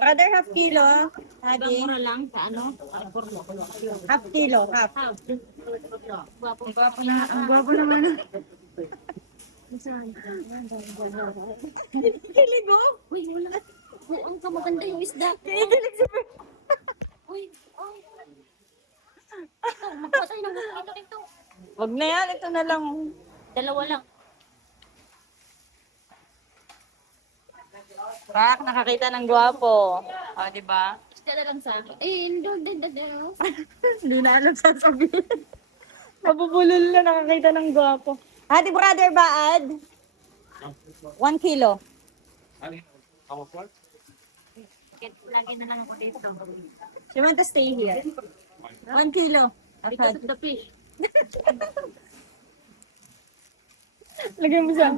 Brother, half kilo. Adi. Mura lang sa ano? Half kilo, half. Ang gwapo naman. Kilig mo? Uy, wala. Ang maganda yung isda. Kilig si Uy, ay. Ito, magkuha tayo ng ito. Wag na yan, ito na lang. Dalawa lang. Pak, nakakita ng gwapo. O, di ba? Isda na lang sa akin. Eh, hindi. Hindi na alam sasabihin. Nabubulol na nakakita ng gwapo. Hati brother Baad. 1 kilo. Lagi na lang ako dito. You want to stay here? 1 kilo. Because of the fish. Lagyan mo siya.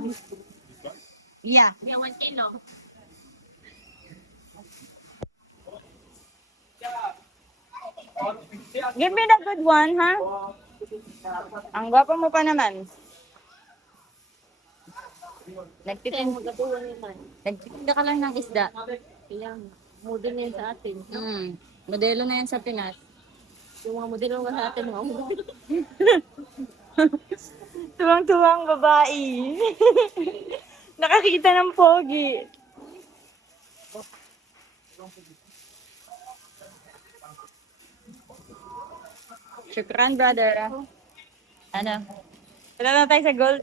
Yeah. Yung 1 kilo. Give me the good one, ha? Ang gwapo mo pa naman. Nagtitinda, Magatuwa naman. nagtitinda ka lang ng isda. Kailangan. Model na yun sa atin. Modelo na yan sa Pinas. Yung mga modelo nga sa atin, mga modelo. Tuwang-tuwang babae. Nakakita ng pogi. Shukran, brother. Ano? Wala na tayo sa gold.